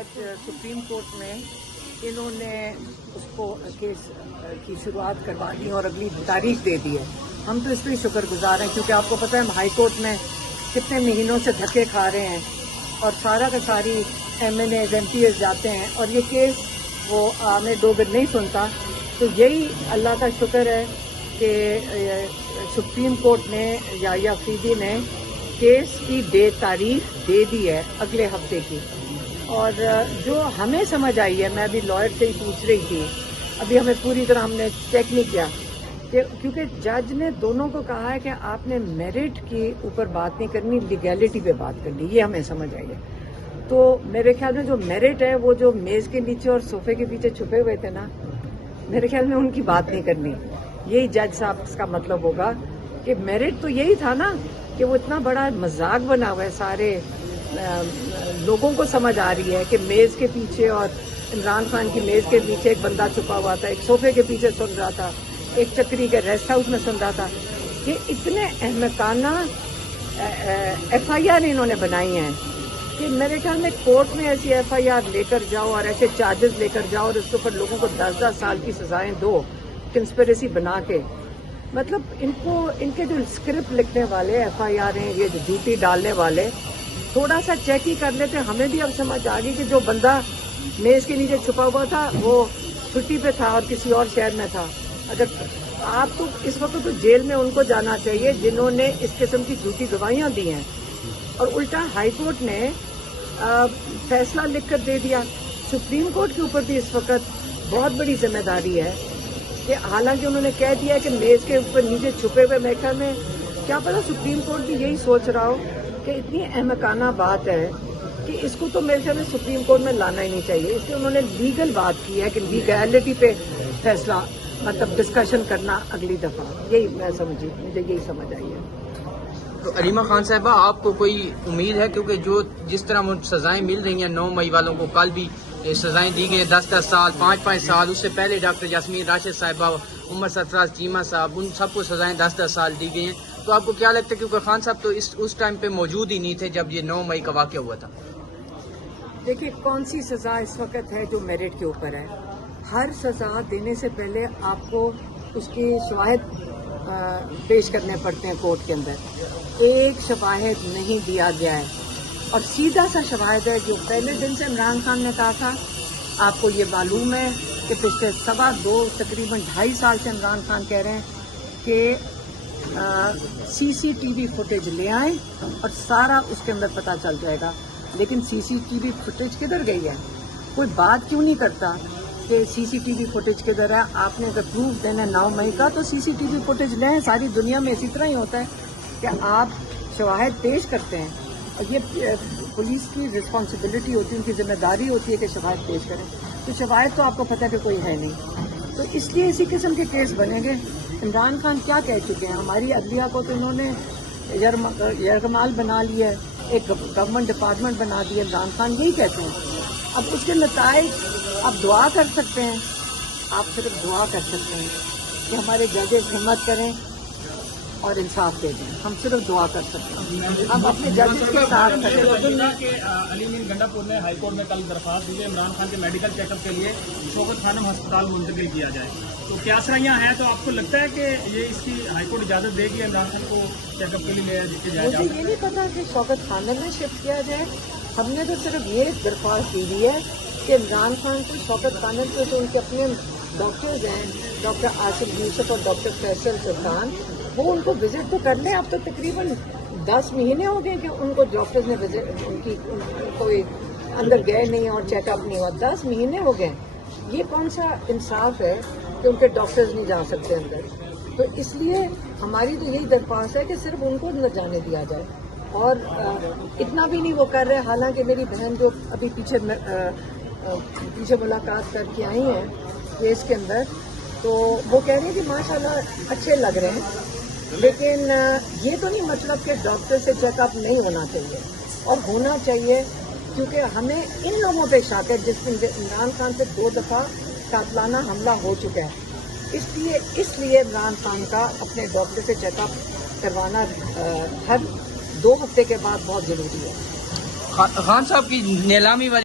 آج supreme court میں انہوں نے اس کو کیس کی شروعات کروا دی اور اگلی تاریخ دے دی ہے. ہم تو اس پہ شکر گزار ہیں کیونکہ آپ کو پتہ ہے ہم ہائی کورٹ میں کتنے مہینوں سے دھکے کھا رہے ہیں اور سارا کا ساری MNAs MPs جاتے ہیں اور یہ کیس وہ ہمیں دو بر نہیں سنتا. تو یہی اللہ کا شکر ہے کہ سپریم کورٹ نے یا فریدی نے کیس کی تاریخ دے دی ہے اگلے ہفتے کی. اور جو ہمیں سمجھ آئی ہے, میں ابھی لائر سے ہی پوچھ رہی تھی, ابھی ہمیں پوری طرح ہم نے چیک نہیں کیا کہ کیونکہ جج نے دونوں کو کہا ہے کہ آپ نے میرٹ کے اوپر بات نہیں کرنی, لیگیلٹی پہ بات کرنی. یہ ہمیں سمجھ آئی ہے. تو میرے خیال میں جو میرٹ ہے وہ جو میز کے نیچے اور صوفے کے پیچھے چھپے ہوئے تھے نا, میرے خیال میں ان کی بات نہیں کرنی. یہی جج صاحب کا مطلب ہوگا کہ میرٹ تو یہی تھا نا کہ وہ اتنا بڑا مذاق بنا ہوا ہے, سارے لوگوں کو سمجھ آ رہی ہے کہ میز کے پیچھے اور عمران خان کی میز کے پیچھے ایک بندہ چھپا ہوا تھا, ایک صوفے کے پیچھے سن رہا تھا, ایک چکری کے ریسٹ ہاؤس میں سن رہا تھا. یہ اتنے احمقانہ FIR انہوں نے بنائی ہیں کہ میرے خیال میں کورٹ میں ایسی FIR لے کر جاؤ اور ایسے چارجز لے کر جاؤ اور اس کے اوپر لوگوں کو 10-10 سال کی سزائیں دو کنسپریسی بنا کے. مطلب ان کے جو اسکرپٹ لکھنے والے FIR ہیں, یہ جو ڈیوٹی ڈالنے والے, تھوڑا سا چیک ہی کر لیتے. ہمیں بھی اب سمجھ آ گئی کہ جو بندہ میز کے نیچے چھپا ہوا تھا وہ چھٹی پہ تھا اور کسی اور شہر میں تھا. اگر آپ کو اس وقت تو جیل میں ان کو جانا چاہیے جنہوں نے اس قسم کی جھوٹی گواہیاں دی ہیں, اور الٹا ہائی کورٹ نے فیصلہ لکھ کر دے دیا. سپریم کورٹ کے اوپر بھی اس وقت بہت بڑی ذمہ داری ہے کہ حالانکہ انہوں نے کہہ دیا کہ میز کے اوپر نیچے چھپے ہوئے, میرے خیال میں کیا پتا سپریم کورٹ بھی یہی سوچ رہا ہو کہ اتنی احمقانہ بات ہے کہ اس کو تو میرے خیال میں سپریم کورٹ میں لانا ہی نہیں چاہیے. اس لیے انہوں نے لیگل بات کی ہے کہ لیگلٹی پہ فیصلہ, مطلب ڈسکشن کرنا اگلی دفعہ. یہی میں سمجھی, مجھے یہی سمجھ آئی ہے. تو علیمہ خان صاحبہ, آپ کو کوئی امید ہے کیونکہ جس طرح سزائیں مل رہی ہیں 9 مئی والوں کو, کل بھی سزائیں دی گئی ہیں 10-10 سال 5-5 سال, اس سے پہلے ڈاکٹر یاسمین راشد صاحبہ, عمر سرفراز چیمہ صاحب, ان سب کو سزائیں 10-10 سال دی گئی ہیں. تو آپ کو کیا لگتا ہے, کیونکہ خان صاحب تو اس ٹائم پہ موجود ہی نہیں تھے جب یہ 9 مئی کا واقعہ ہوا تھا. دیکھیے کون سی سزا اس وقت ہے جو میرٹ کے اوپر ہے. ہر سزا دینے سے پہلے آپ کو اس کی شواہد پیش کرنے پڑتے ہیں کورٹ کے اندر. ایک شواہد نہیں دیا گیا ہے اور سیدھا سا شواہد ہے جو پہلے دن سے عمران خان نے کہا تھا. آپ کو یہ معلوم ہے کہ پچھلے تقریباً 2.5 سال سے عمران خان کہہ رہے ہیں کہ CCTV فوٹیج لے آئیں اور سارا اس کے اندر پتہ چل جائے گا. لیکن CCTV فوٹیج کدھر گئی ہے؟ کوئی بات کیوں نہیں کرتا کہ CCTV فوٹیج کدھر ہے؟ آپ نے اگر پروف دینا 9 مئی کا تو CCTV فوٹیج لیں. ساری دنیا میں اسی طرح ہی ہوتا ہے کہ آپ شواہد پیش کرتے ہیں اور یہ پولیس کی رسپانسبلٹی ہوتی ہے, ان کی ذمہ داری ہوتی ہے کہ شواہد پیش کریں. تو شواہد تو آپ کو پتہ ہے کہ کوئی ہے نہیں, تو اس لیے اسی قسم کے کیس بنیں گے. عمران خان کیا کہہ چکے ہیں, ہماری عدلیہ کو تو انہوں نے یرغمال بنا لیا ہے, ایک گورنمنٹ ڈپارٹمنٹ بنا دیا. عمران خان یہی کہتے ہیں. اب اس کے نتائج آپ دعا کر سکتے ہیں, آپ صرف دعا کر سکتے ہیں کہ ہمارے ججز ہمت کریں اور انصاف دے دیں. ہم صرف دعا کر سکتے ہیں, ہم اپنے ججز کے ساتھ کھڑے ہیں. کہ علی مین گنڈا پور نے ہائی کورٹ میں کل درخواست دی ہے عمران خان کے میڈیکل چیک اپ کے لیے شوکت خانم ہسپتال منتقل کیا جائے. تو کیا سرائیاں ہیں, تو آپ کو لگتا ہے کہ یہ اس کی ہائی کورٹ اجازت دے گی عمران خان کو چیک اپ کے لیے لے جایا جائے؟ مجھے یہ نہیں پتا کہ شوکت خانم میں شفٹ کیا جائے. ہم نے تو صرف یہ درخواست دی ہے کہ عمران خان کو شوکت خانم کو جو ان کے اپنے ڈاکٹرز ہیں, ڈاکٹر آصف یوسف اور ڈاکٹر فیصل سلطان, وہ ان کو وزٹ تو کر لیں. اب تو تقریباً 10 مہینے ہو گئے کہ ان کو ڈاکٹرز نے وزٹ, ان کوئی اندر گئے نہیں اور چیک اپ نہیں ہوا. 10 مہینے ہو گئے. یہ کون سا انصاف ہے کہ ان کے ڈاکٹرز نہیں جا سکتے اندر؟ تو اس لیے ہماری تو یہی درخواست ہے کہ صرف ان کو اندر جانے دیا جائے. اور اتنا بھی نہیں وہ کر رہے. حالانکہ میری بہن جو ابھی پیچھے ملاقات کر کے آئی ہیں کیس کے اندر, تو وہ کہہ رہی ہیں کہ ماشاءاللہ اچھے لگ رہے ہیں, لیکن یہ تو نہیں مطلب کہ ڈاکٹر سے چیک اپ نہیں ہونا چاہیے, اور ہونا چاہیے. کیونکہ ہمیں ان لوگوں پہ شک ہے جس میں عمران خان سے 2 دفعہ قاتلانہ حملہ ہو چکا ہے. اس لیے عمران خان کا اپنے ڈاکٹر سے چیک اپ کروانا ہر 2 ہفتے کے بعد بہت ضروری ہے. خان صاحب کی نیلامی